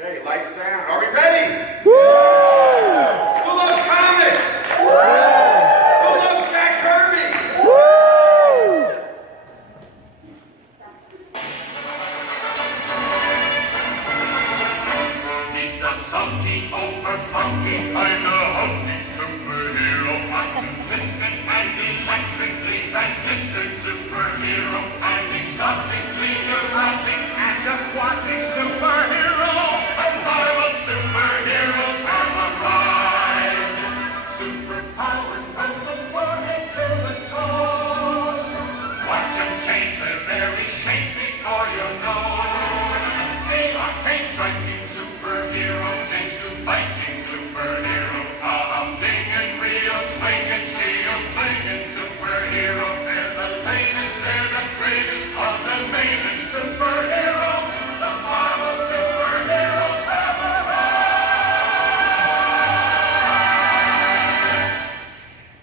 Okay, lights down. Are we ready? Woo! Who loves comics? Woo! Who loves Jack Kirby? Woo! He's got something over monkey, kind of hunky superhero, optimistic and electrically transistored superhero, and exotically erotic and aquatic superhero. The Marvel superheroes have arrived. Superpowered from the forehead to the toes. Watch them change their very shape before you know. See our cake striking superhero change to biting superhero. Big and real, swinging shield, flinging superhero. They're the latest, they're the greatest of the latest superhero. The Marvel superheroes have arrived.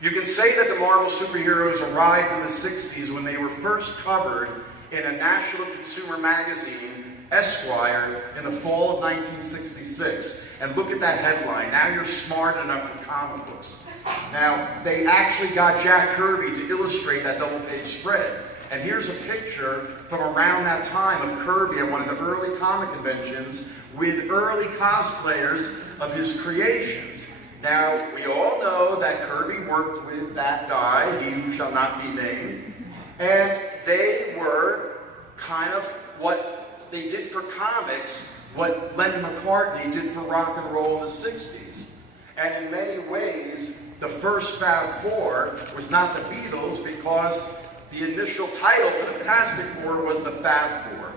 You can say that the Marvel superheroes arrived in the 60s when they were first covered in a national consumer magazine, Esquire, in the fall of 1966. And look at that headline. Now you're smart enough for comic books. Now, they actually got Jack Kirby to illustrate that double-page spread. And here's a picture from around that time of Kirby at one of the early comic conventions with early cosplayers of his creations. Now, we all know that Kirby worked with that guy, he who shall not be named, and they were kind of what they did for comics, what Lennon McCartney did for rock and roll in the 60s. And in many ways, the first Fab Four was not the Beatles because the initial title for the Fantastic Four was the Fab Four.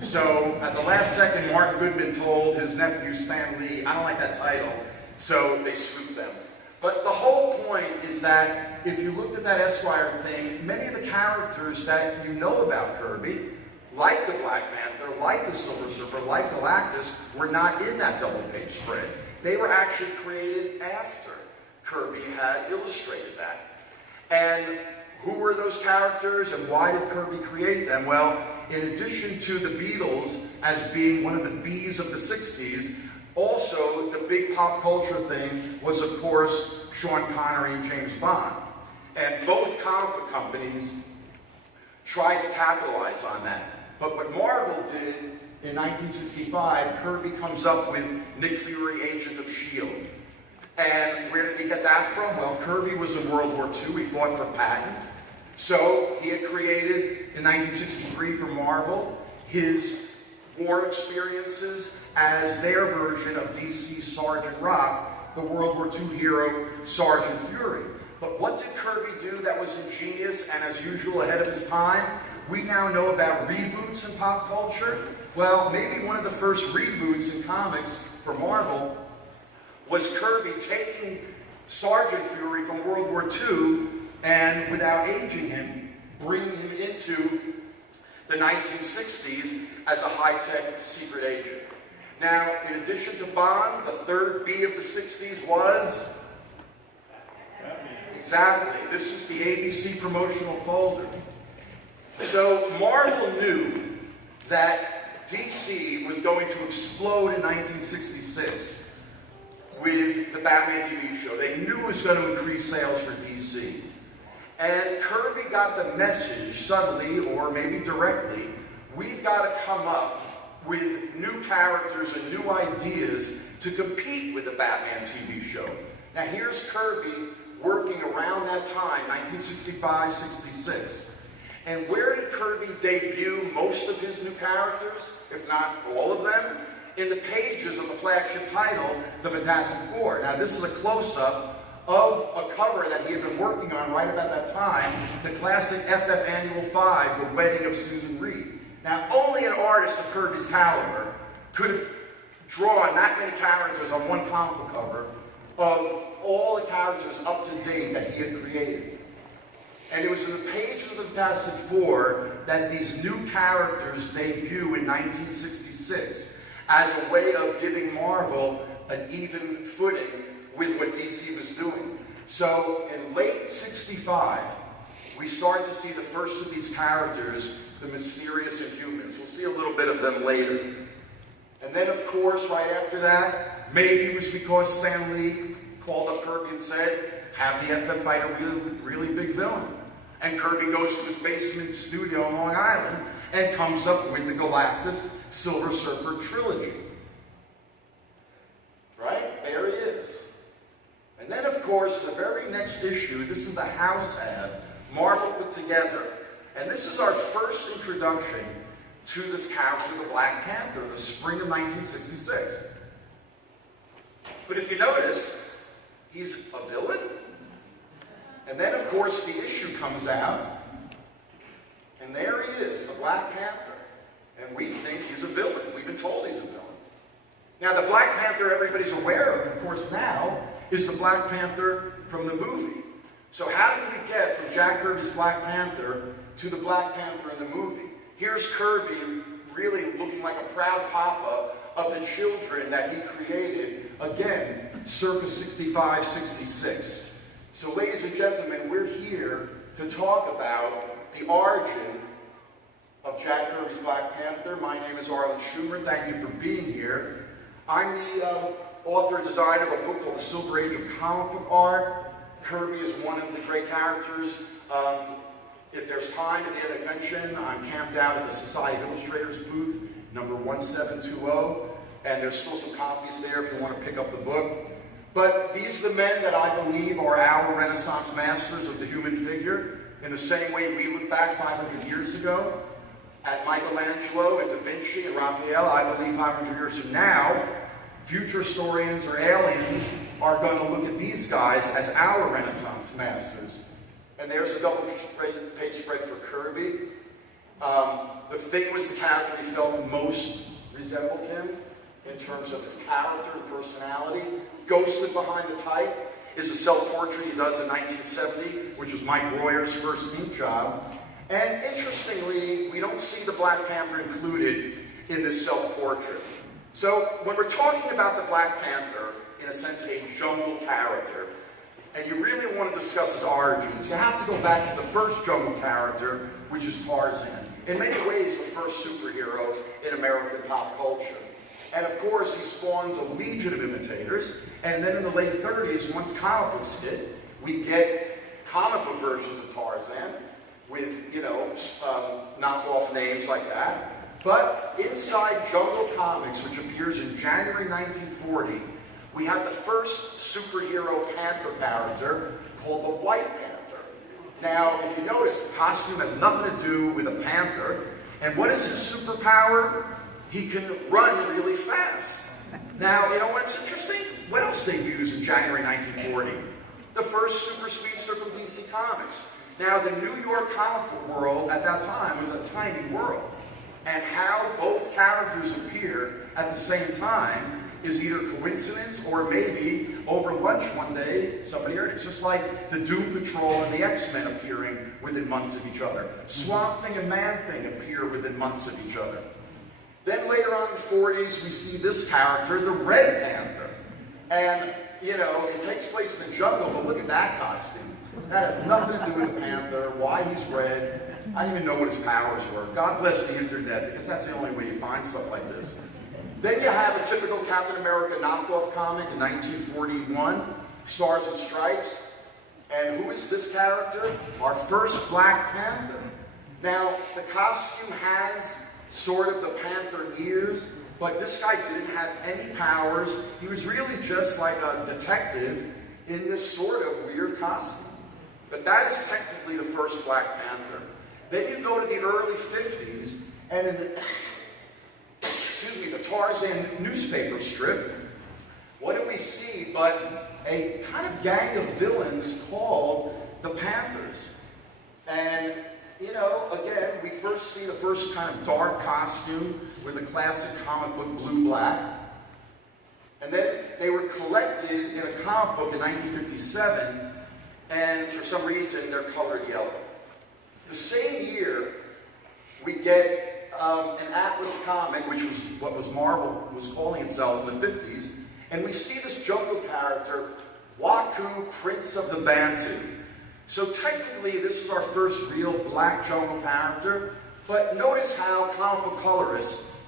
So at the last second, Martin Goodman told his nephew Stan Lee, I don't like that title, so they swooped them. But the whole point is that if you looked at that Esquire thing, many of the characters that you know about Kirby, like the Black Panther, like the Silver Surfer, like Galactus, were not in that double-page spread. They were actually created after Kirby had illustrated that. And who were those characters and why did Kirby create them? Well, in addition to the Beatles as being one of the Bs of the 60s, also the big pop culture thing was, of course, Sean Connery and James Bond. And both comic book companies tried to capitalize on that. But what Marvel did in 1965, Kirby comes up with Nick Fury, Agent of S.H.I.E.L.D. And where did he get that from? Well, Kirby was in World War II. He fought for Patton. So he had created, in 1963 for Marvel, his war experiences as their version of DC's Sergeant Rock, the World War II hero Sergeant Fury. But what did Kirby do that was ingenious and, as usual, ahead of his time? We now know about reboots in pop culture. Well, maybe one of the first reboots in comics for Marvel was Kirby taking Sergeant Fury from World War II and, without aging him, bringing him into the 1960s as a high-tech secret agent. Now, in addition to Bond, the third B of the 60s was... Exactly. This is the ABC promotional folder. So Marvel knew that DC was going to explode in 1966 with the Batman TV show. They knew it was going to increase sales for DC. And Kirby got the message subtly, or maybe directly, we've got to come up with new characters and new ideas to compete with the Batman TV show. Now here's Kirby working around that time, 1965, 66. And where did Kirby debut most of his new characters, if not all of them? In the pages of the flagship title, The Fantastic Four. Now this is a close-up of a cover that he had been working on right about that time, the classic FF Annual 5, The Wedding of Susan Reed. Now only an artist of Kirby's caliber could have drawn that many characters on one comic book cover of all the characters up to date that he had created. And it was in the pages of the Fantastic Four that these new characters debut in 1966 as a way of giving Marvel an even footing with what DC was doing. So in late 65, we start to see the first of these characters, the mysterious Inhumans. We'll see a little bit of them later. And then, of course, right after that, maybe it was because Stan Lee called up Kirby and said, have the FF fight a really big villain. And Kirby goes to his basement studio in Long Island and comes up with the Galactus Silver Surfer trilogy. Right? There he is. And then, of course, the very next issue, this is the house ad Marvel put together. And this is our first introduction to this character, the Black Panther, the spring of 1966. But if you notice, he's a villain. And then, of course, the issue comes out. And there he is, the Black Panther. And we think he's a villain. We've been told he's a villain. Now, the Black Panther everybody's aware of course, now, is the Black Panther from the movie. So how did we get from Jack Kirby's Black Panther to the Black Panther in the movie? Here's Kirby really looking like a proud papa of the children that he created, again, circa 65, 66. So ladies and gentlemen, we're here to talk about the origin of Jack Kirby's Black Panther. My name is Arlen Schumer. Thank you for being here. I'm the author and designer of a book called The Silver Age of Comic Book Art. Kirby is one of the great characters. If there's time at the end of the convention, I'm camped out at the Society of Illustrators booth, number 1720, and there's still some copies there if you want to pick up the book. But these are the men that I believe are our Renaissance masters of the human figure, in the same way we look back 500 years ago at Michelangelo and Da Vinci and Raphael. I believe 500 years from now, future historians or aliens are going to look at these guys as our Renaissance masters. And there's a double-page spread for Kirby. The Thing was the character we felt most resembled him in terms of his character and personality. Ghosted behind the type is a self-portrait he does in 1970, which was Mike Royer's first ink job. And interestingly, we don't see the Black Panther included in this self-portrait. So when we're talking about the Black Panther, in a sense, a jungle character, and you really want to discuss his origins, you have to go back to the first jungle character, which is Tarzan. In many ways, the first superhero in American pop culture. And of course, he spawns a legion of imitators, and then in the late 30s, once comic books hit, we get comic book versions of Tarzan with, knockoff names like that. But inside Jungle Comics, which appears in January 1940, we have the first superhero panther character called the White Panther. Now, if you notice, the costume has nothing to do with a panther. And what is his superpower? He can run really fast. Now, you know what's interesting? What else debuts in January 1940? The first super speedster from DC Comics. Now, the New York comic book world at that time was a tiny world. And how both characters appear at the same time is either coincidence or maybe over lunch one day, somebody heard it. It's just like the Doom Patrol and the X-Men appearing within months of each other. Swamp Thing and Man-Thing appear within months of each other. Then later on in the 40s, we see this character, the Red Panther. And, it takes place in the jungle, but look at that costume. That has nothing to do with the panther, why he's red. I didn't even know what his powers were. God bless the internet, because that's the only way you find stuff like this. Then you have a typical Captain America knockoff comic in 1941, Stars and Stripes. And who is this character? Our first Black Panther. Now, the costume has sort of the panther ears, but this guy didn't have any powers. He was really just like a detective in this sort of weird costume. But that is technically the first Black Panther. Then you go to the early 50s, and in the Tarzan newspaper strip, what do we see but a kind of gang of villains called the Panthers? And, again, we first see the first kind of dark costume with the classic comic book blue-black. And then they were collected in a comic book in 1957, and for some reason they're colored yellow. The same year, we get an Atlas comic, which was what Marvel was calling itself in the 50s, and we see this jungle character, Waku, Prince of the Bantu. So technically, this is our first real black jungle character, but notice how comic book colorists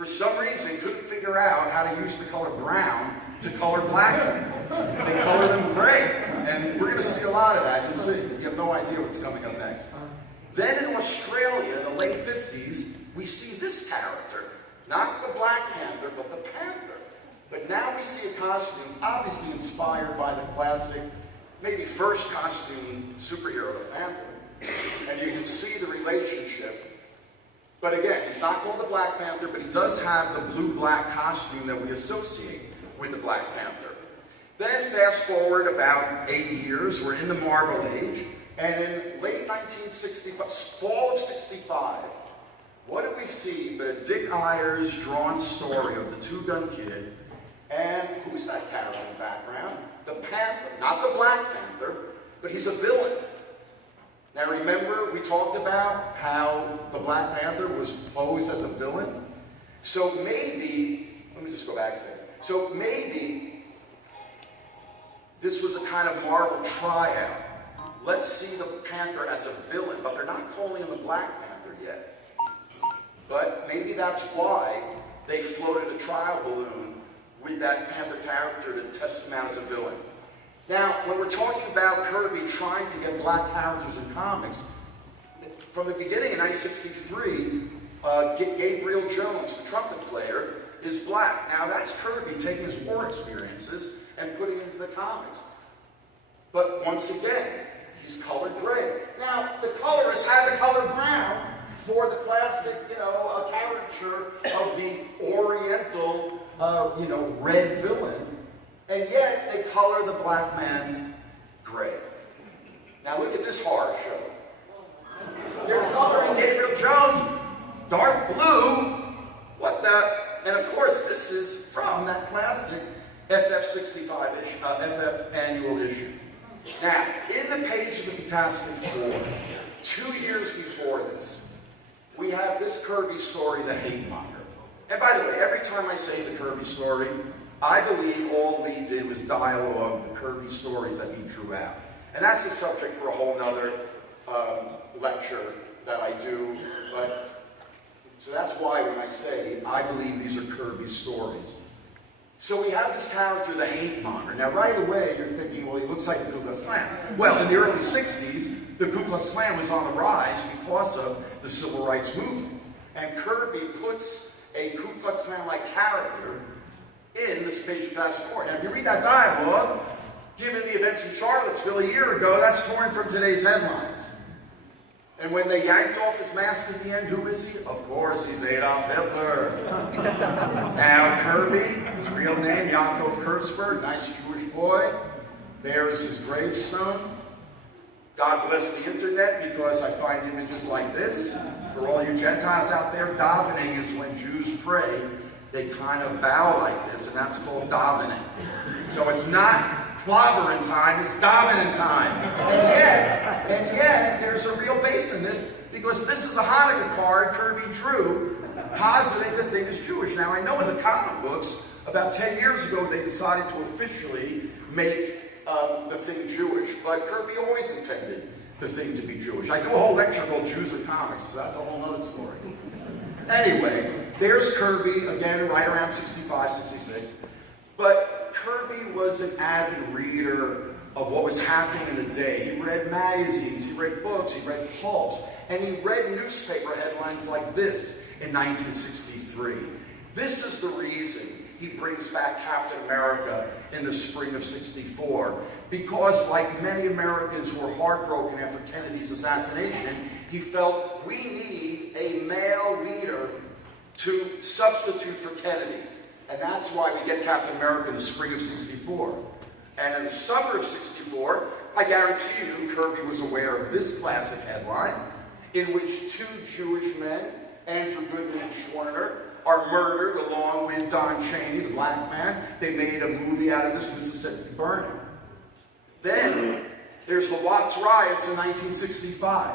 for some reason, couldn't figure out how to use the color brown to color black people. They color them gray. And we're going to see a lot of that. You'll see. You have no idea what's coming up next. Then in Australia, in the late 50s, we see this character. Not the Black Panther, but the Panther. But now we see a costume obviously inspired by the classic, maybe first costume superhero, the Panther. And you can see the relationship. But again, he's not called the Black Panther, but he does have the blue-black costume that we associate with the Black Panther. Then fast forward about 8 years, we're in the Marvel Age, and in late 1965, fall of 65, what do we see but a Dick Ayers drawn story of the Two-Gun Kid, and who's that character in the background? The Panther, not the Black Panther, but he's a villain. Now remember, we talked about how the Black Panther was posed as a villain? So maybe, let me just go back a second. So maybe this was a kind of Marvel tryout. Let's see the Panther as a villain, but they're not calling him the Black Panther yet. But maybe that's why they floated a trial balloon with that Panther character to test him out as a villain. Now, when we're talking about Kirby trying to get black characters in comics, from the beginning in 1963, Gabriel Jones, the trumpet player, is black. Now, that's Kirby taking his war experiences and putting it into the comics. But once again, he's colored gray. Now, the colorists had the color brown for the classic, caricature of the Oriental, red villain. And yet, they color the black man gray. Now look at this horror show. They're coloring Gabriel Jones dark blue. What the? And of course, this is from that classic FF65 issue, FF annual issue. Now, in the page of the Fantastic Four, 2 years before this, we have this Kirby story, The Hate Monger. And by the way, every time I say the Kirby story, I believe all Lee did was dialogue the Kirby stories that he drew out. And that's the subject for a whole nother lecture that I do. So that's why when I say I believe these are Kirby stories. So we have this character, the Hate Monger. Now right away you're thinking, well, he looks like the Ku Klux Klan. Well, in the early 60s, the Ku Klux Klan was on the rise because of the Civil Rights Movement. And Kirby puts a Ku Klux Klan-like character in this page of Fantastic Four. Now, if you read that dialogue, given the events in Charlottesville a year ago, that's torn from today's headlines. And when they yanked off his mask in the end, who is he? Of course, he's Adolf Hitler. Now, Kirby, his real name, Yaakov Kurtzberg, nice Jewish boy. There is his gravestone. God bless the internet, because I find images like this. For all you Gentiles out there, davening is when Jews pray. They kind of bow like this, and that's called davening. So it's not clobbering time, it's davening time. And yet, there's a real base in this, because this is a Hanukkah card Kirby drew, positing the thing is Jewish. Now, I know in the comic books, about 10 years ago, they decided to officially make the thing Jewish, but Kirby always intended the thing to be Jewish. I do a whole lecture called Jews in Comics, so that's a whole other story. Anyway, there's Kirby, again, right around 65, 66. But Kirby was an avid reader of what was happening in the day. He read magazines, he read books, he read pulps, and he read newspaper headlines like this in 1963. This is the reason he brings back Captain America in the spring of '64. Because, like many Americans who were heartbroken after Kennedy's assassination, he felt we need a male leader to substitute for Kennedy. And that's why we get Captain America in the spring of '64. And in the summer of '64, I guarantee you Kirby was aware of this classic headline, in which two Jewish men, Andrew Goodman and Schwerner, are murdered along with Don Chaney, the black man. They made a movie out of this, Mississippi Burning. Then there's the Watts riots in 1965.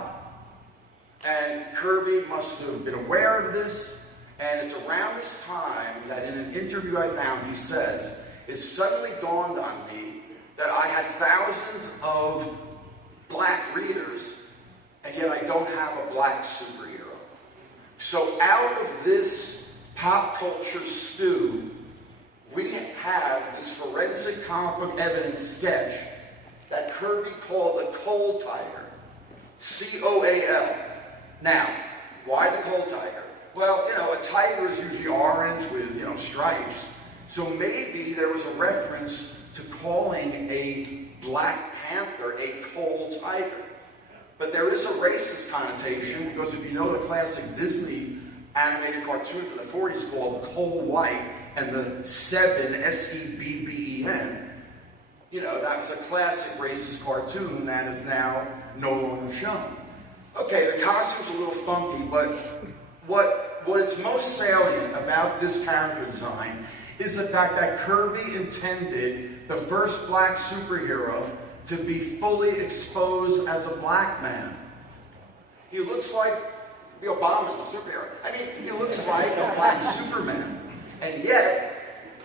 And Kirby must have been aware of this, and it's around this time that in an interview I found, he says, it suddenly dawned on me that I had thousands of black readers, and yet I don't have a black superhero. So out of this pop culture stew, we have this forensic comic book evidence sketch that Kirby called the Coal Tiger, C-O-A-L. Now, why the Coal Tiger? Well, a tiger is usually orange with, stripes. So maybe there was a reference to calling a Black Panther a coal tiger. But there is a racist connotation, because if you know the classic Disney animated cartoon from the 40s called Coal White and the Seven, S-E-B-B-E-N, that was a classic racist cartoon that is now no longer shown. Okay, the costume's a little funky, but what is most salient about this character design is the fact that Kirby intended the first black superhero to be fully exposed as a black man. He looks like Obama's a superhero. He looks like a black Superman. And yet,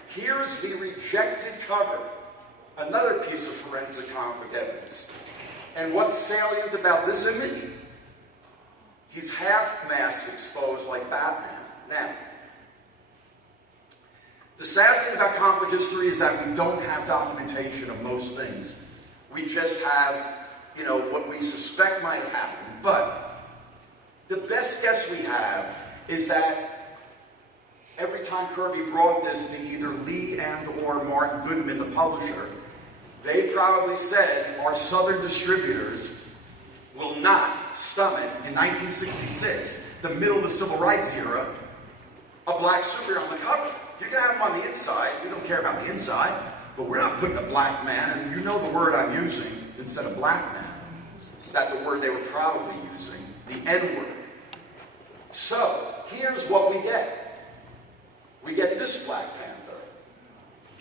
here's the rejected cover. Another piece of forensic comic book evidence. And what's salient about this image? He's half-mast exposed like Batman. Now, the sad thing about comic book history is that we don't have documentation of most things. We just have, what we suspect might have happened. But the best guess we have is that every time Kirby brought this to either Lee and or Martin Goodman, the publisher, they probably said our southern distributors will not stomach, in 1966, the middle of the Civil Rights era, a black superhero on the cover. You can have him on the inside. We don't care about the inside. But we're not putting a black man, and you know the word I'm using instead of black man. That's the word they were probably using, the N-word. So, here's what we get. We get this Black Panther.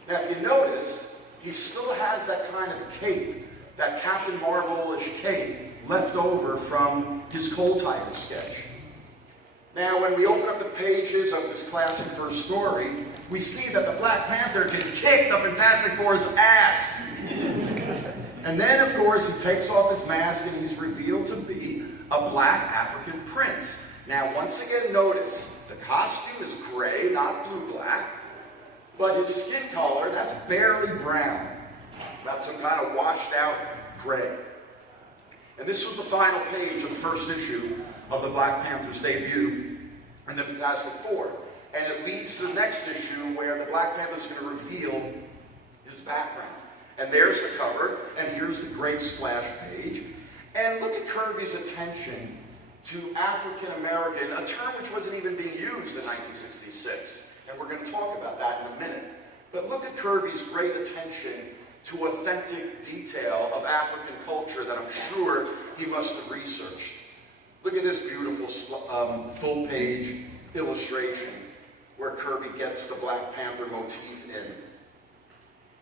Now, if you notice, he still has that kind of cape, that Captain Marvel-ish cape, left over from his Coal Tiger sketch. Now, when we open up the pages of this classic first story, we see that the Black Panther can kick the Fantastic Four's ass. And then, of course, he takes off his mask and he's revealed to be a black African prince. Now, once again, notice, the costume is gray, not blue-black, but his skin color, that's barely brown. That's some kind of washed-out gray. And this was the final page of the first issue of the Black Panther's debut in the Fantastic Four. And it leads to the next issue where the Black Panther's going to reveal his background. And there's the cover, and here's the great splash page. And look at Kirby's attention to African American, a term which wasn't even being used in 1966. And we're going to talk about that in a minute. But look at Kirby's great attention to authentic detail of African culture that I'm sure he must have researched. Look at this beautiful full-page illustration where Kirby gets the Black Panther motif in.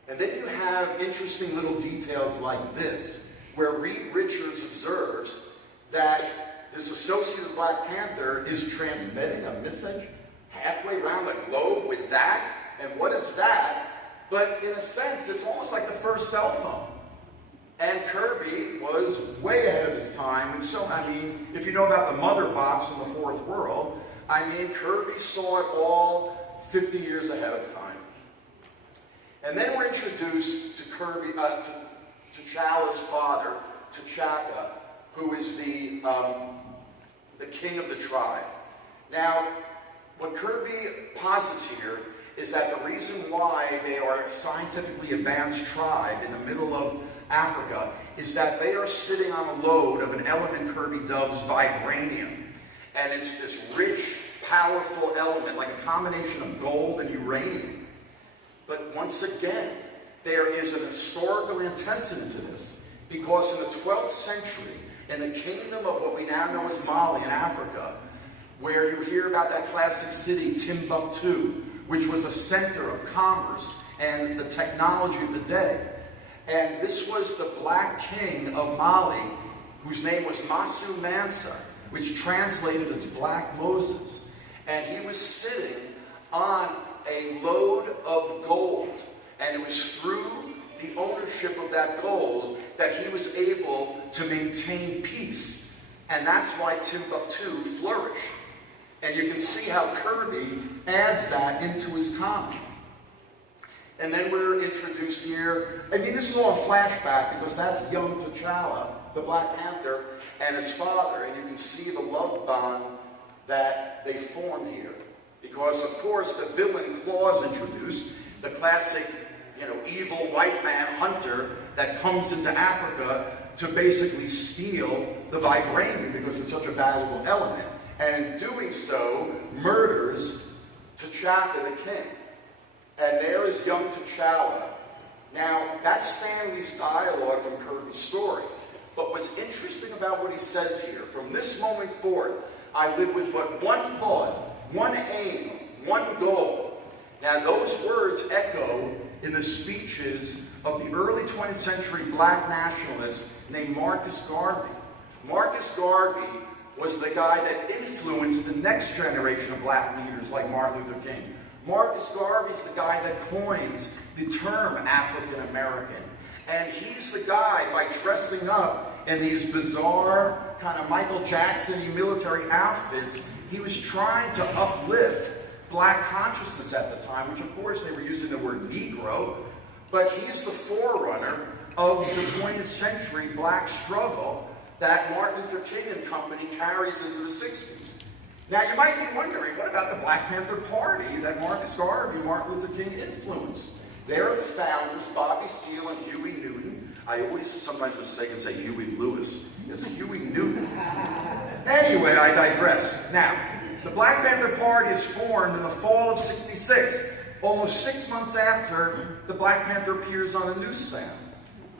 And then you have interesting little details like this, where Reed Richards observes that this associate of Black Panther is transmitting a message halfway around the globe with that. And what is that? But in a sense, it's almost like the first cell phone. And Kirby was way ahead of his time. And so, if you know about the mother box in the Fourth World, Kirby saw it all 50 years ahead of time. And then we're introduced to Kirby, to T'Challa's father, T'Chaka, who is the king of the tribe. Now, what Kirby posits here is that the reason why they are a scientifically advanced tribe in the middle of Africa is that they are sitting on a load of an element Kirby dubs vibranium. And it's this rich, powerful element, like a combination of gold and uranium. But once again, there is an historical antecedent to this, because in the 12th century, in the kingdom of what we now know as Mali in Africa, where you hear about that classic city, Timbuktu, which was a center of commerce and the technology of the day. And this was the black king of Mali, whose name was Masu Mansa, which translated as Black Moses. And he was sitting on a load of gold. And it was through the ownership of that gold that he was able to maintain peace. And that's why Timbuktu flourished. And you can see how Kirby adds that into his comic. And then we're introduced here, I mean, this is all a flashback because that's young T'Challa, the Black Panther, and his father. And you can see the love bond that they form here. Because, of course, the villain Claw's introduced, the classic, evil white man hunter that comes into Africa to basically steal the vibranium because it's such a valuable element. And in doing so, murders T'Chaka the king. And there is young T'Challa. Now, that's Stan Lee's dialogue from Kirby's story. But what's interesting about what he says here, from this moment forth, I live with but one thought, one aim, one goal. Now, those words echo in the speeches of the early 20th century black nationalist named Marcus Garvey. Marcus Garvey was the guy that influenced the next generation of black leaders like Martin Luther King. Marcus Garvey's the guy that coins the term African American. And he's the guy, by dressing up in these bizarre, kind of Michael Jackson-y military outfits, he was trying to uplift black consciousness at the time, which of course they were using the word Negro, but he's the forerunner of the 20th century black struggle that Martin Luther King and company carries into the 60s. Now you might be wondering, what about the Black Panther Party that Marcus Garvey, Martin Luther King influenced? They're the founders, Bobby Seale and Huey Newton. I always sometimes mistake and say Huey Lewis. It's Huey Newton. Anyway, I digress. Now, the Black Panther Party is formed in the fall of '66, almost 6 months after the Black Panther appears on the newsstand.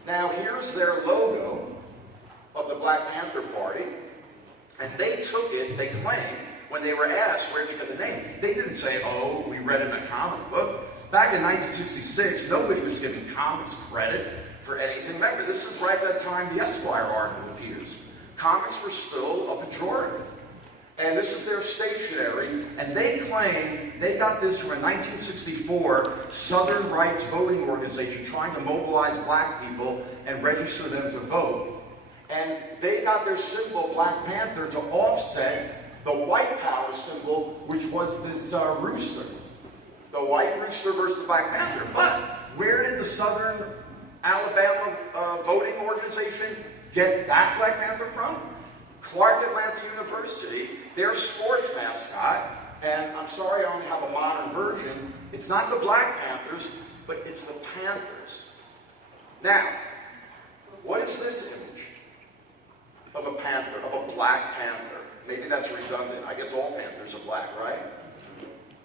Now, here's their logo of the Black Panther Party, and they took it, they claim, when they were asked, where'd you get the name? They didn't say, oh, we read it in a comic book. Back in 1966, nobody was giving comics credit for anything. Remember, this is right at that time the Esquire article appears. Comics were still a pejorative. And this is their stationery, and they claim they got this from a 1964 Southern Rights voting organization trying to mobilize black people and register them to vote. And they got their symbol, Black Panther, to offset the white power symbol, which was this rooster. The white rooster versus the Black Panther. But where did the Southern Alabama voting organization get that Black Panther from? Clark Atlanta University, their sports mascot, and I'm sorry I only have a modern version, it's not the Black Panthers, but it's the Panthers. Now, what is this image of a panther, of a black panther? Maybe that's redundant. I guess all panthers are black, right?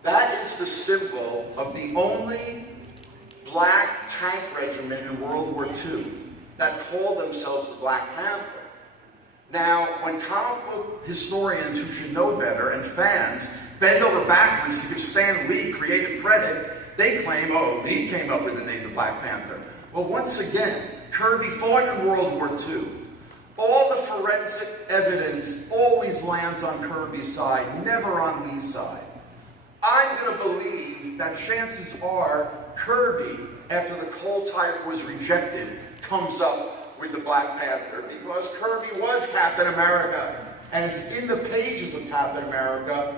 That is the symbol of the only black tank regiment in World War II that called themselves the Black Panther. Now, when comic book historians who should know better and fans bend over backwards to give Stan Lee creative credit, they claim, oh, Lee came up with the name the Black Panther. Well, once again, Kirby fought in World War II. All the forensic evidence always lands on Kirby's side, never on Lee's side. I'm going to believe that chances are Kirby, after the Cold Tide was rejected, comes up with the Black Panther, because Kirby was Captain America. And it's in the pages of Captain America,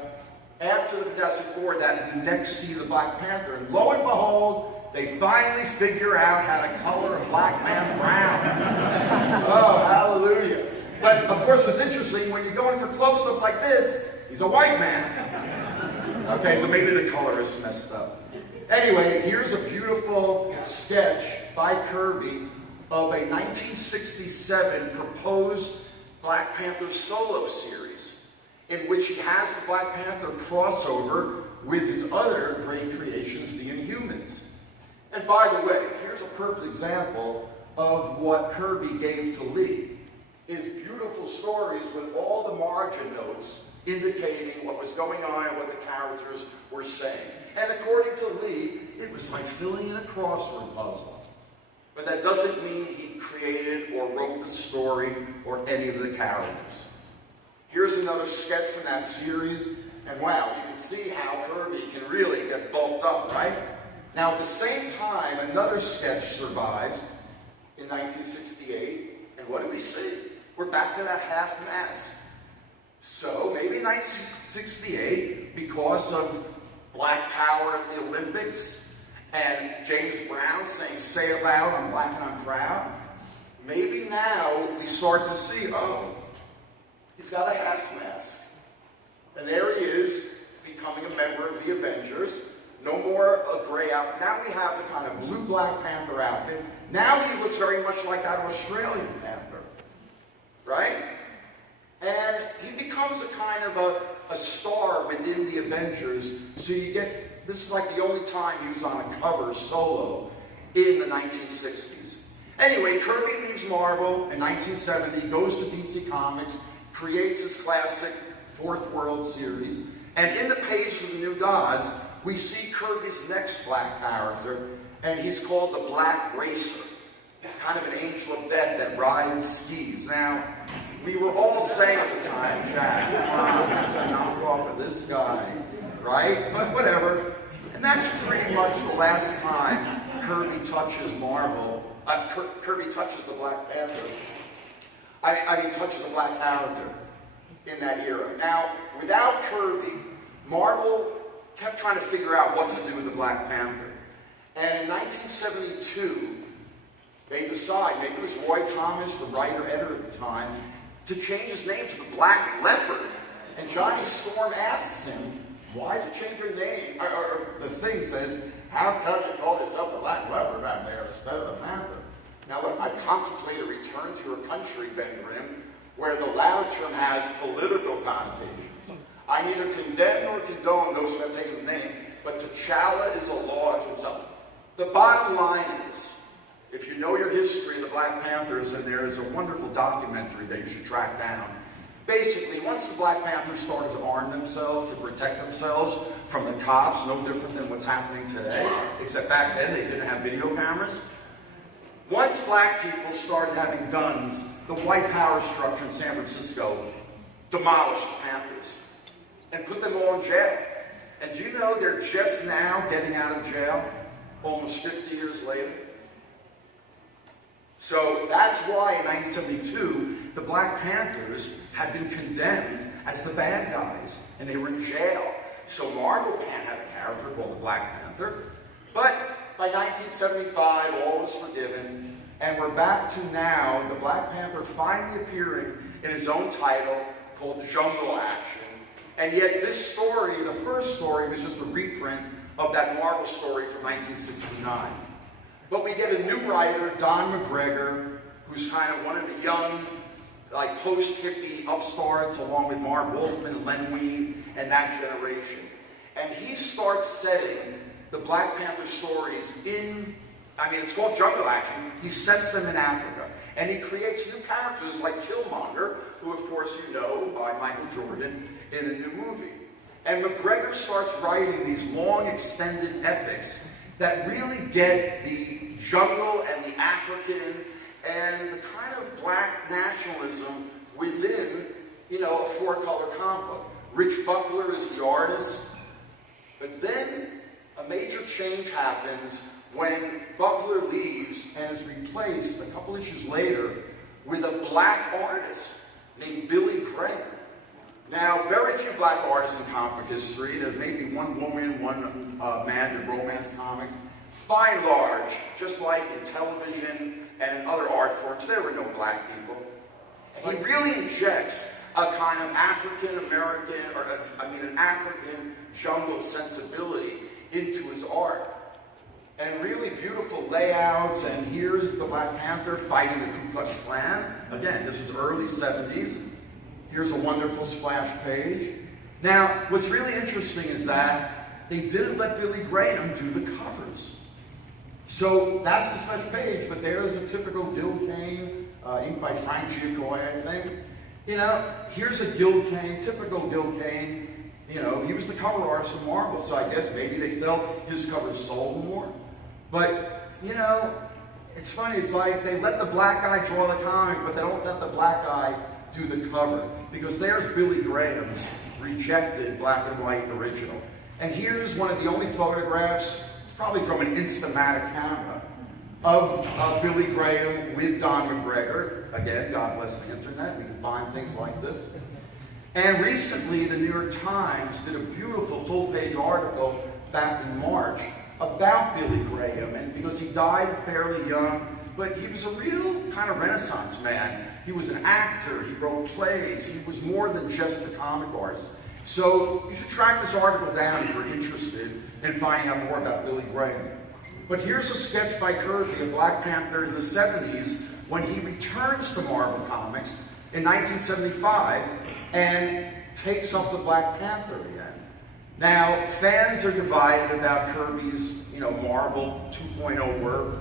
after the Fantastic Four, that we next see the Black Panther. And lo and behold, they finally figure out how to color a black man brown. Oh, hallelujah. But, of course, what's interesting, when you go in for close-ups like this, he's a white man. Okay, so maybe the color is messed up. Anyway, here's a beautiful sketch by Kirby of a 1967 proposed Black Panther solo series, in which he has the Black Panther crossover with his other great creations, the Inhumans. And by the way, here's a perfect example of what Kirby gave to Lee. His beautiful stories with all the margin notes indicating what was going on and what the characters were saying. And according to Lee, it was like filling in a crossword puzzle. But that doesn't mean he created or wrote the story or any of the characters. Here's another sketch from that series, and wow, you can see how Kirby can really get bulked up, right? Now, at the same time, another sketch survives in 1968, and what do we see? We're back to that half mask. So maybe in 1968, because of Black Power at the Olympics and James Brown saying, "Say it loud, I'm black and I'm proud," maybe now we start to see, oh, he's got a half mask. And there he is, becoming a member of the Avengers. No more a gray outfit. Now we have the kind of blue Black Panther outfit. Now he looks very much like that Australian Panther, right? And he becomes a kind of a star within the Avengers. So you get, this is like the only time he was on a cover solo in the 1960s. Anyway, Kirby leaves Marvel in 1970, goes to DC Comics, creates his classic Fourth World series, and in the pages of the New Gods, we see Kirby's next black character, and he's called the Black Racer, kind of an angel of death that rides skis. Now, we were all saying at the time, Jack, wow, that's a knockoff of this guy, right? But whatever. And that's pretty much the last time Kirby touches Marvel. Kirby touches the Black Panther. I mean, touches a black character in that era. Now, without Kirby, Marvel kept trying to figure out what to do with the Black Panther. And in 1972, they decide, maybe it was Roy Thomas, the writer-editor at the time, to change his name to the Black Leopard. And Johnny Storm asks him, why did you change your name? Or the thing says, how come you call yourself the Black Leopard out there instead of the Panther? Now look, I contemplate a return to your country, Ben Grimm, where the latter term has political connotations. I neither condemn nor condone those who have taken the name, but T'Challa is a law unto himself. The bottom line is, if you know your history of the Black Panthers, and there is a wonderful documentary that you should track down. Basically, once the Black Panthers started to arm themselves to protect themselves from the cops, no different than what's happening today, except back then they didn't have video cameras. Once black people started having guns, the white power structure in San Francisco demolished the Panthers and put them all in jail. And do you know they're just now getting out of jail, almost 50 years later? So that's why in 1972, the Black Panthers had been condemned as the bad guys, and they were in jail. So Marvel can't have a character called the Black Panther. But by 1975, all was forgiven, and we're back to now, the Black Panther finally appearing in his own title called Jungle Action. And yet this story, the first story, was just a reprint of that Marvel story from 1969. But we get a new writer, Don McGregor, who's kind of one of the young, like post-hippie upstarts, along with Mark Wolfman, Len Wein, and that generation. And he starts setting the Black Panther stories in, it's called Jungle Action. He sets them in Africa. And he creates new characters like Killmonger, who of course you know by Michael Jordan in the new movie. And McGregor starts writing these long extended epics that really get the jungle and the African and the kind of black nationalism within, a four-color comic book. Rich Buckler is the artist, but then a major change happens when Buckler leaves and is replaced a couple issues later with a black artist named Billy Graham. Now, very few black artists in comic history. There may be one woman, one man in romance comics. By and large, just like in television and in other art forms, there were no black people. And he really injects a kind of African-American, an African jungle sensibility into his art. And really beautiful layouts, and here's the Black Panther fighting the Ku Klux Klan. Again, this is early 70s. Here's a wonderful splash page. Now, what's really interesting is that they didn't let Billy Graham do the covers. So that's the splash page, but there's a typical Gil Kane, inked by Frank Giacoy, I think. Here's a Gil Kane, typical Gil Kane. He was the cover artist of Marvel, so I guess maybe they felt his covers sold more. But, it's funny, it's like they let the black guy draw the comic, but they don't let the black guy do the cover. Because there's Billy Graham's rejected black and white original. And here's one of the only photographs, it's probably from an Instamatic camera, of Billy Graham with Don McGregor. Again, God bless the internet, we can find things like this. And recently, the New York Times did a beautiful full-page article back in March about Billy Graham, and because he died fairly young, but he was a real kind of Renaissance man. He was an actor, he wrote plays, he was more than just a comic artist. So you should track this article down if you're interested in finding out more about Billy Graham. But here's a sketch by Kirby of Black Panther in the 70s when he returns to Marvel Comics in 1975 and takes up the Black Panther again. Now, fans are divided about Kirby's, Marvel 2.0 work.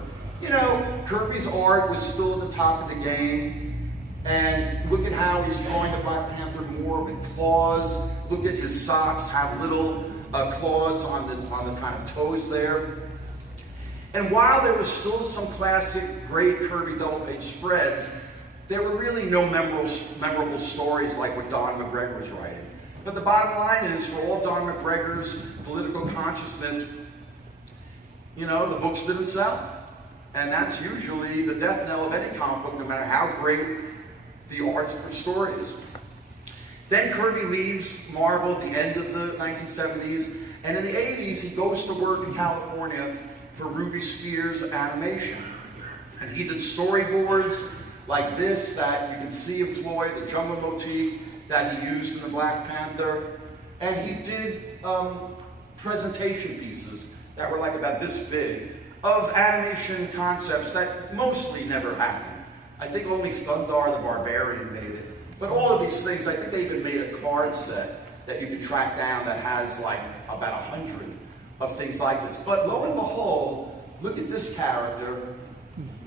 Kirby's art was still at the top of the game, and look at how he's drawing the Black Panther more with claws. Look at his socks have little claws on the kind of toes there. And while there was still some classic great Kirby double-page spreads, there were really no memorable stories like what Don McGregor was writing. But the bottom line is, for all Don McGregor's political consciousness, the books didn't sell. And that's usually the death knell of any comic book, no matter how great the art or story is. Then Kirby leaves Marvel at the end of the 1970s, and in the 80s he goes to work in California for Ruby Spears Animation. And he did storyboards like this that you can see employ the jungle motif that he used in the Black Panther. And he did presentation pieces that were like about this big of animation concepts that mostly never happened. I think only Thundar the Barbarian made it. But all of these things, I think they even made a card set that you could track down that has like about 100 of things like this. But lo and behold, look at this character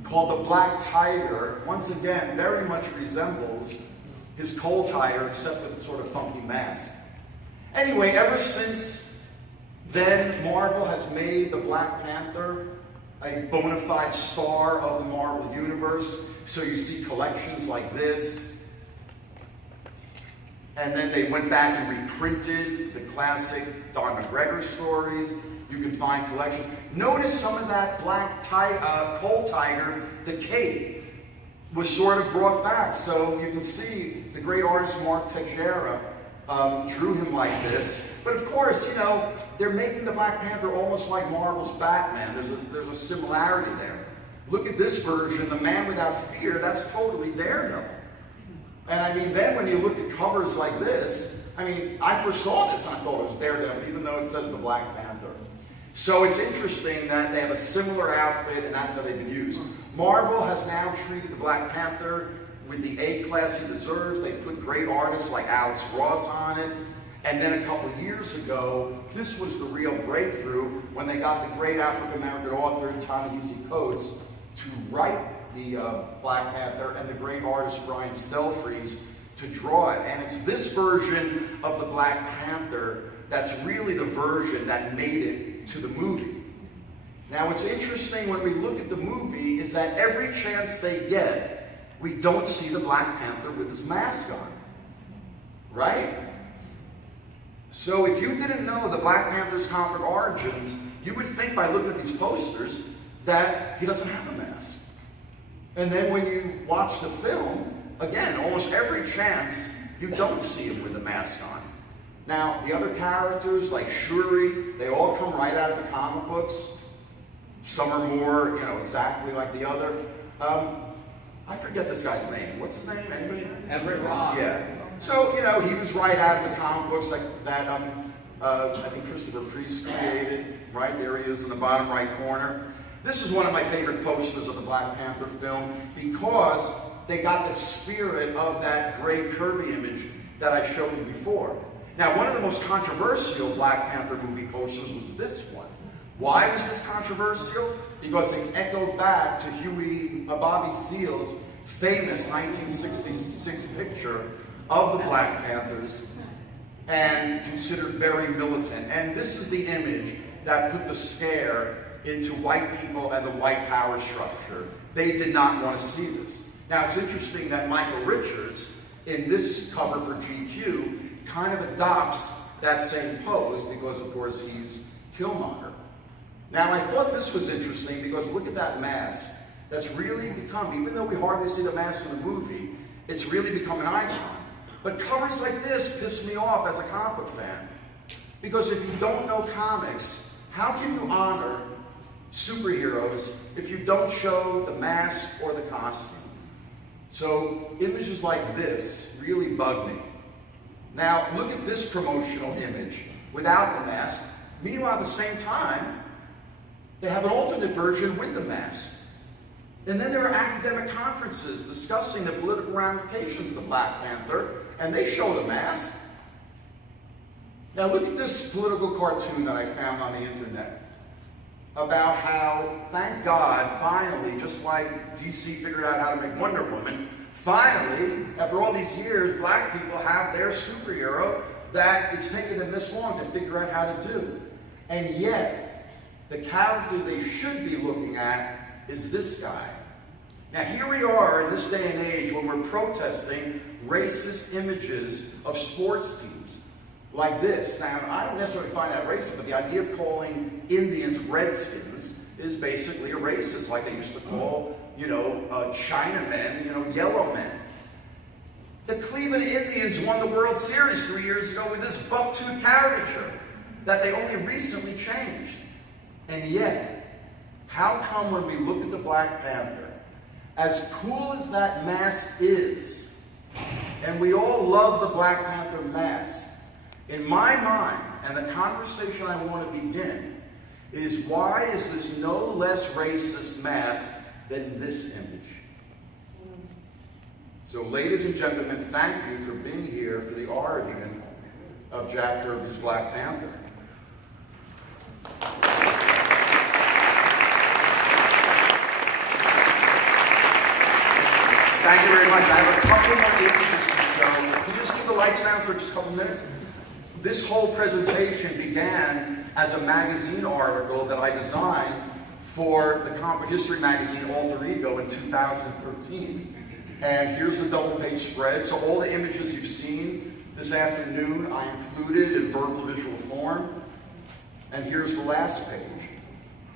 called the Black Tiger. Once again, very much resembles his Coal Tiger, except with a sort of funky mask. Anyway, ever since then, Marvel has made the Black Panther a bona fide star of the Marvel Universe. So you see collections like this. And then they went back and reprinted the classic Don McGregor stories. You can find collections. Notice some of that Coal Tiger, the cape, was sort of brought back. So you can see the great artist Mark Teixeira drew him like this. But of course, they're making the Black Panther almost like Marvel's Batman. There's a similarity there. Look at this version, the Man Without Fear, that's totally Daredevil. And I mean, then when you look at covers like this, I first saw this and I thought it was Daredevil, even though it says the Black Panther. So it's interesting that they have a similar outfit and that's how they've been used. Marvel has now treated the Black Panther with the A-class he deserves. They put great artists like Alex Ross on it. And then a couple years ago, this was the real breakthrough when they got the great African-American author Ta-Nehisi Coates to write the Black Panther and the great artist Brian Stelfreeze to draw it. And it's this version of the Black Panther that's really the version that made it to the movie. Now what's interesting when we look at the movie is that every chance they get, we don't see the Black Panther with his mask on. Right? So if you didn't know the Black Panther's comic origins, you would think by looking at these posters that he doesn't have a mask. And then when you watch the film, again, almost every chance, you don't see him with a mask on. Now, the other characters, like Shuri, they all come right out of the comic books. Some are more, exactly like the other. I forget this guy's name. What's his name? Anybody? Everett Ross. Yeah. So, he was right out of the comic books like that. I think Christopher Priest created. Right there he is in the bottom right corner. This is one of my favorite posters of the Black Panther film because they got the spirit of that great Kirby image that I showed you before. Now, one of the most controversial Black Panther movie posters was this one. Why was this controversial? Because it echoed back to Bobby Seale's famous 1966 picture of the Black Panthers and considered very militant. And this is the image that put the scare into white people and the white power structure. They did not want to see this. Now, it's interesting that Michael Richards, in this cover for GQ, kind of adopts that same pose because, of course, he's Killmonger. Now, I thought this was interesting because look at that mask. That's really become, even though we hardly see the mask in the movie, it's really become an icon. But covers like this piss me off as a comic book fan. Because if you don't know comics, how can you honor superheroes if you don't show the mask or the costume? So images like this really bug me. Now look at this promotional image without the mask. Meanwhile, at the same time, they have an alternate version with the mask. And then there are academic conferences discussing the political ramifications of the Black Panther, and they show the mask. Now look at this political cartoon that I found on the internet about how, thank God, finally, just like DC figured out how to make Wonder Woman, finally, after all these years, black people have their superhero that it's taken them this long to figure out how to do. And yet, the character they should be looking at is this guy. Now here we are in this day and age when we're protesting racist images of sports teams like this. Now I don't necessarily find that racist, but the idea of calling Indians Redskins is basically a racist, like they used to call, Chinamen, yellow men. The Cleveland Indians won the World Series 3 years ago with this bucktooth caricature that they only recently changed. And yet, how come when we look at the Black Panther, as cool as that mask is, and we all love the Black Panther mask, in my mind, and the conversation I want to begin, is why is this no less racist mask than this image? So ladies and gentlemen, thank you for being here for the origin of Jack Kirby's Black Panther. Thank you very much. I have a couple more images to show. Can you just keep the lights down for just a couple minutes? This whole presentation began as a magazine article that I designed for the comic history magazine Alter Ego in 2013. And here's the double-page spread. So all the images you've seen this afternoon, I included in verbal visual form. And here's the last page.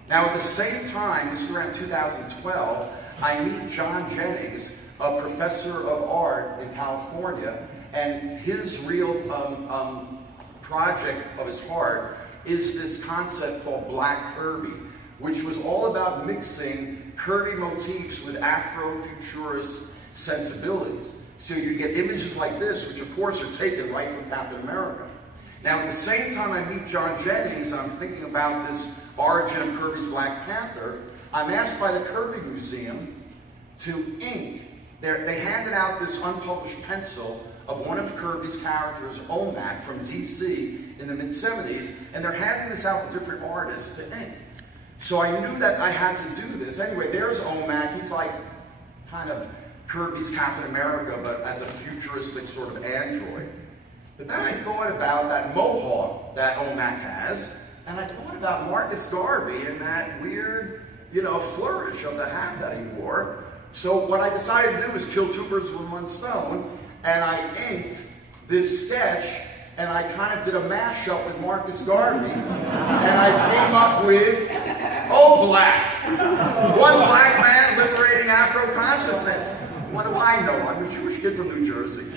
Now at the same time, this is around 2012, I meet John Jennings, a professor of art in California, and his real project of his heart is this concept called Black Kirby, which was all about mixing Kirby motifs with Afrofuturist sensibilities. So you get images like this, which of course are taken right from Captain America. Now at the same time I meet John Jennings and I'm thinking about this origin of Kirby's Black Panther, I'm asked by the Kirby Museum to ink. They handed out this unpublished pencil of one of Kirby's characters, Omac, from DC in the mid-70s, and they're handing this out to different artists to ink. So I knew that I had to do this. Anyway, there's Omac. He's like kind of Kirby's Captain America, but as a futuristic sort of android. But then I thought about that mohawk that Omac has, and I thought about Marcus Garvey and that weird, flourish of the hat that he wore. So what I decided to do was kill two birds with one stone, and I inked this sketch, and I kind of did a mashup with Marcus Garvey, and I came up with, Oh Black, one black man liberating Afro-consciousness. What do I know? I'm a Jewish kid from New Jersey,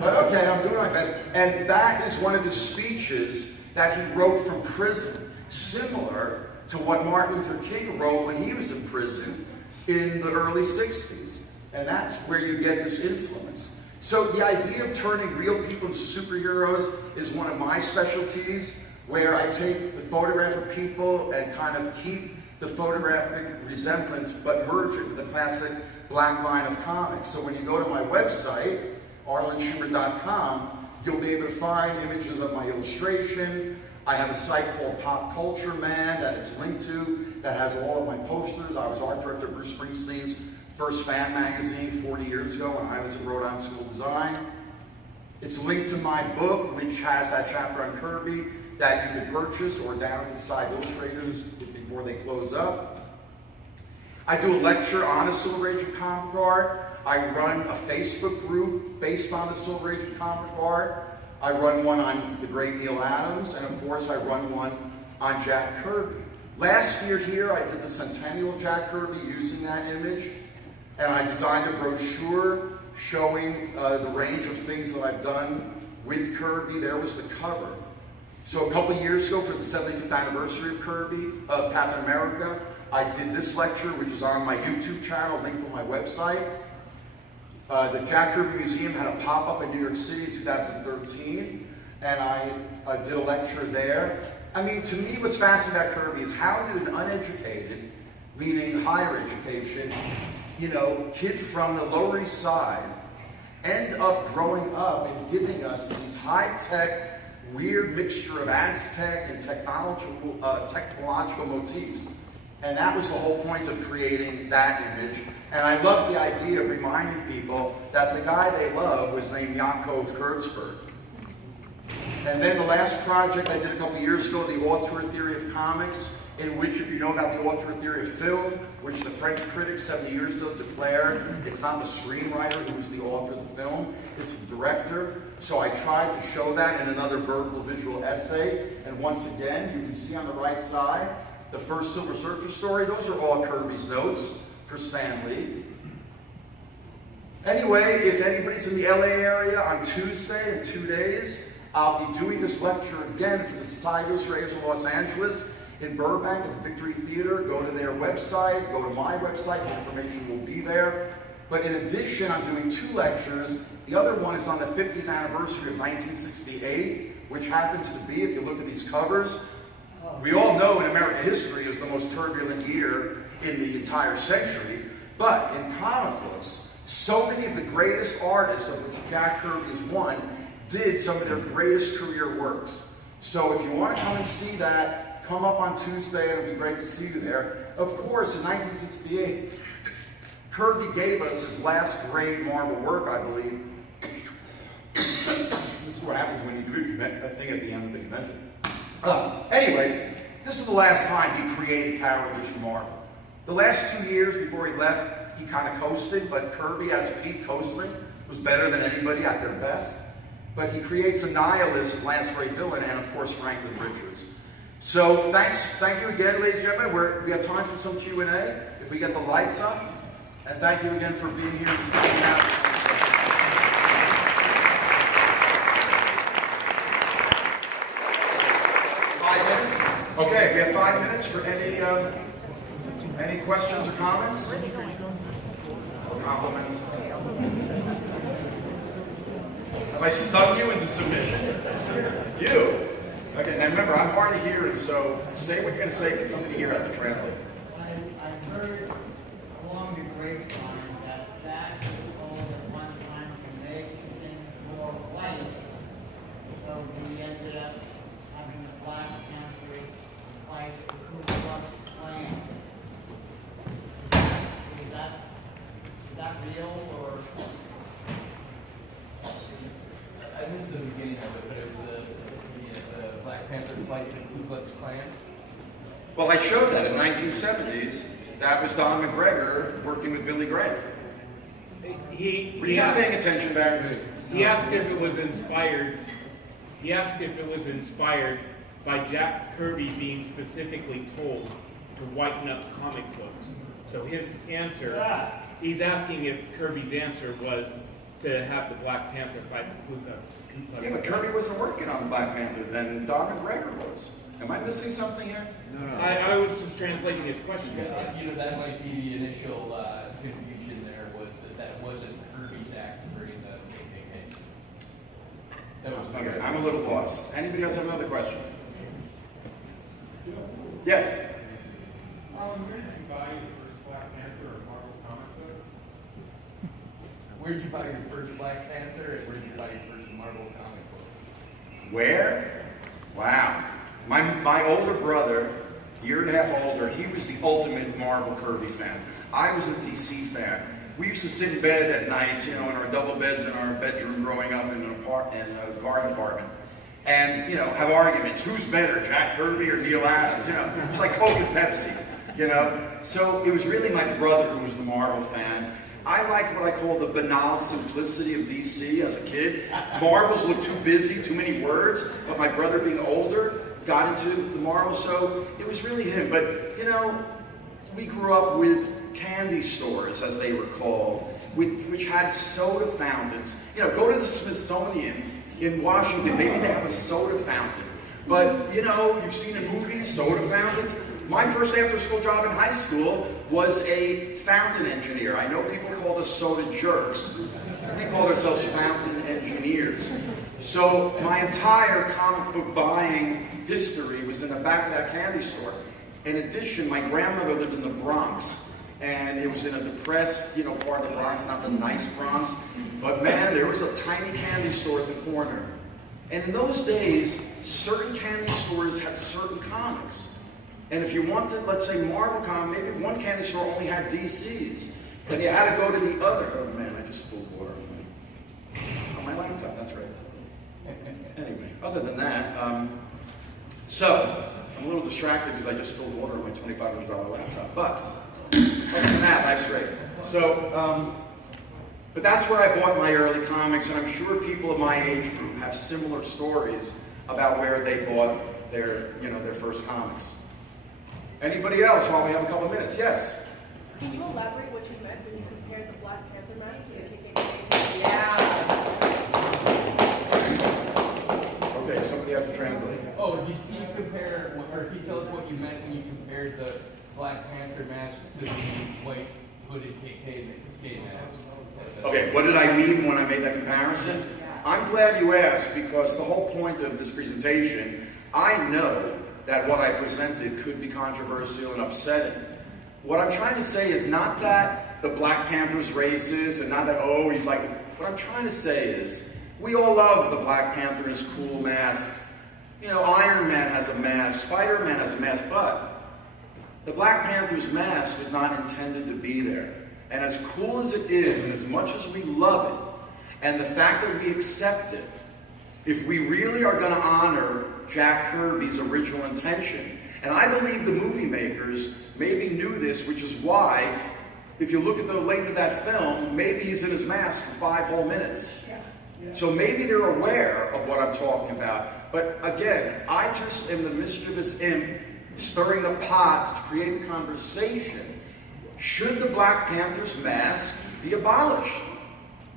But okay, I'm doing my best. And that is one of his speeches that he wrote from prison, similar to what Martin Luther King wrote when he was in prison in the early 60s. And that's where you get this influence. So the idea of turning real people into superheroes is one of my specialties, where I take the photograph of people and kind of keep the photographic resemblance, but merge it with the classic black line of comics. So when you go to my website, arlenschumer.com, you'll be able to find images of my illustration. I have a site called Pop Culture Man that it's linked to, that has all of my posters. I was art director of Bruce Springsteen's first fan magazine 40 years ago when I was in Rhode Island School of Design. It's linked to my book, which has that chapter on Kirby that you can purchase or down at the side illustrators before they close up. I do a lecture on the Silver Age of comic art. I run a Facebook group based on the Silver Age of comic art. I run one on the great Neil Adams, and of course I run one on Jack Kirby. Last year here I did the centennial of Jack Kirby using that image, and I designed a brochure showing the range of things that I've done with Kirby. There was the cover. So a couple years ago, for the 75th anniversary of Kirby, of Panther America, I did this lecture, which is on my YouTube channel, linked from my website. The Jack Kirby Museum had a pop-up in New York City in 2013, and I did a lecture there. I mean, to me, what's fascinating about Kirby is how did an uneducated, meaning higher education, you know, kid from the Lower East Side end up growing up and giving us these high-tech, weird mixture of Aztec and technological motifs. And that was the whole point of creating that image. And I love the idea of reminding people that the guy they love was named Yaakov Kurtzberg. And then the last project I did a couple years ago, the auteur theory of comics, in which, if you know about the auteur theory of film, which the French critics 70 years ago declared, it's not the screenwriter who's the author of the film, it's the director. So I tried to show that in another verbal visual essay. And once again, you can see on the right side, the first Silver Surfer story. Those are all Kirby's notes for Stan Lee. Anyway, if anybody's in the LA area on Tuesday in 2 days, I'll be doing this lecture again for the Society of Illustrations of Los Angeles in Burbank at the Victory Theater. Go to their website, go to my website, the information will be there. But in addition, I'm doing 2 lectures. The other one is on the 50th anniversary of 1968, which happens to be, if you look at these covers, we all know in American history it was the most turbulent year in the entire century. But in comic books, so many of the greatest artists, of which Jack Kirby is one, did some of their greatest career works. So if you want to come and see that, come up on Tuesday, and it'll be great to see you there. Of course, in 1968, Kirby gave us his last great Marvel work, I believe. This is what happens when you do a thing at the end of the convention. Anyway, this is the last time he created characters for Marvel. The last 2 years before he left, he kind of coasted, but Kirby at his peak coasting was better than anybody at their best. But he creates a nihilist, his last great villain, and of course Franklin Richards. So thank you again, ladies and gentlemen. We have time for some Q&A, if we get the lights up. And thank you again for being here and sticking out. 5 minutes? Okay, we have 5 minutes for any questions or comments? Or compliments? Have I stung you into submission? You? Okay, now remember, I'm hard of hearing, so say what you're going to say, but somebody here has to translate. I heard along the grapevine that Jack was told at one time to make things more white, so he ended up having the Black Panthers fight the Ku Klux Klan. Is that real, or? I missed the beginning of it, but it was a Black Panther fight with Ku Klux Klan. Well, I showed that in the 1970s. That was Don McGregor working with Billy Graham. Were you not paying attention back then? He asked if it was inspired by Jack Kirby being specifically told to whiten up comic books. So his answer, he's asking if Kirby's answer was to have the Black Panther fight the Ku Klux Klan. Yeah, but Kirby wasn't working on the Black Panther then. Don McGregor was. Am I missing something here? No. I was just translating his question. That might be the initial confusion there, was that wasn't Kirby's act to bring the KKK. That was Okay, I'm a little lost. Anybody else have another question? Yes? Arlen, where did you buy your first Black Panther or Marvel comic book? Where did you buy your first Black Panther, and where did you buy your first Marvel comic book? Where? Wow. My older brother, a year and a half older, he was the ultimate Marvel Kirby fan. I was a DC fan. We used to sit in bed at night, in our double beds in our bedroom growing up in a garden apartment. And, have arguments. Who's better, Jack Kirby or Neil Adams? It was like Coke and Pepsi, So it was really my brother who was the Marvel fan. I liked what I call the banal simplicity of DC as a kid. Marvels looked too busy, too many words, but my brother being older got into the Marvel, so it was really him. But, we grew up with candy stores, as they were called, which had soda fountains. You know, go to the Smithsonian in Washington, maybe they have a soda fountain. But, you know, you've seen in movies, soda fountains. My first after-school job in high school was a fountain engineer. I know people call us soda jerks. We call ourselves fountain engineers. So my entire comic book buying history was in the back of that candy store. In addition, my grandmother lived in the Bronx, and it was in a depressed, you know, part of the Bronx, not the nice Bronx. But man, there was a tiny candy store at the corner. And in those days, certain candy stores had certain comics. And if you wanted, let's say, Marvel comic, maybe one candy store only had DCs. And you had to go to the other. Oh man, I just spilled water on my laptop, that's right. Anyway, other than that, so, I'm a little distracted because I just spilled water on my $2,500 laptop. But, other than that, life's great. So, but that's where I bought my early comics, and I'm sure people of my age group have similar stories about where they bought their, you know, their first comics. Anybody else while we have a couple minutes? Yes? Can you elaborate what you meant when you compared the Black Panther mask to the KKK? Yeah. Okay, somebody has to translate. Oh, can you compare, or can you tell us what you meant when you compared the Black Panther mask to the white hooded KKK mask? Okay, what did I mean when I made that comparison? I'm glad you asked, because the whole point of this presentation, I know that what I presented could be controversial and upsetting. What I'm trying to say is not that the Black Panther's racist, and not that, oh, he's like, what I'm trying to say is, we all love the Black Panther's cool mask. You know, Iron Man has a mask, Spider-Man has a mask, but the Black Panther's mask was not intended to be there. And as cool as it is, and as much as we love it, and the fact that we accept it, if we really are going to honor Jack Kirby's original intention, and I believe the movie makers maybe knew this, which is why, if you look at the length of that film, maybe he's in his mask for 5 whole minutes. So maybe they're aware of what I'm talking about. But again, I just am the mischievous imp stirring the pot to create the conversation. Should the Black Panther's mask be abolished?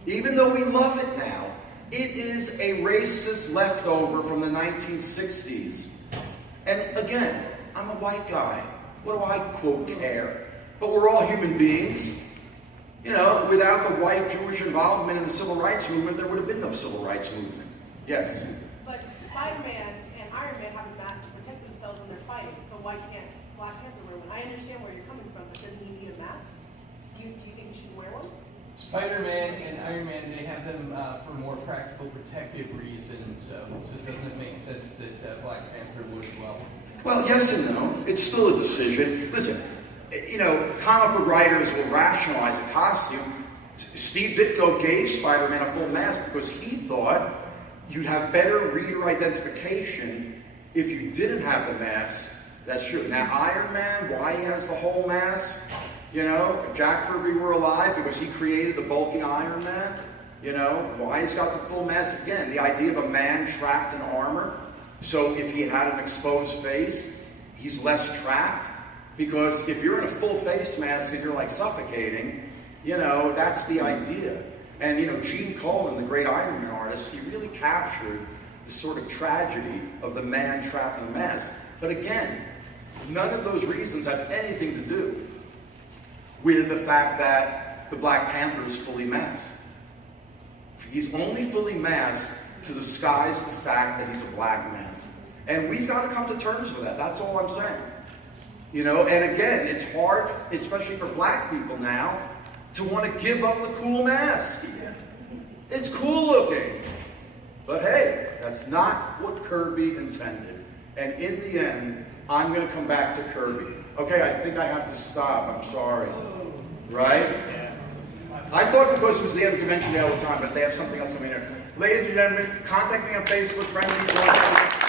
Even though we love it now, it is a racist leftover from the 1960s. And again, I'm a white guy. What do I, quote, care? But we're all human beings. You know, without the white Jewish involvement in the civil rights movement, there would have been no civil rights movement. Yes? But Spider-Man and Iron Man have a mask to protect themselves when they're fighting, so why can't Black Panther wear one? I understand where you're coming from, but doesn't he need a mask? Do you think he should wear one? Spider-Man and Iron Man, they have them for more practical protective reasons, so doesn't it make sense that Black Panther would as well? Well, yes and no. It's still a decision. Listen, you know, comic book writers will rationalize a costume. Steve Ditko gave Spider-Man a full mask because he thought you'd have better reader identification if you didn't have the mask. That's true. Now, Iron Man, why he has the whole mask? You know, if Jack Kirby were alive, because he created the bulking Iron Man, you know, why he's got the full mask? Again, the idea of a man trapped in armor. So if he had an exposed face, he's less trapped. Because if you're in a full face mask and you're like suffocating, you know, that's the idea. And, you know, Gene Colan, the great Iron Man artist, he really captured the sort of tragedy of the man trapped in the mask. But again, none of those reasons have anything to do with the fact that the Black Panther is fully masked. He's only fully masked to disguise the fact that he's a black man. And we've got to come to terms with that. That's all I'm saying. You know, and again, it's hard, especially for black people now, to want to give up the cool mask. It's cool looking. But hey, that's not what Kirby intended. And in the end, I'm going to come back to Kirby. Okay, I think I have to stop. I'm sorry. Right? I thought because it was the end of the convention day all the time, but they have something else coming in here. Ladies and gentlemen, contact me on Facebook, friendly.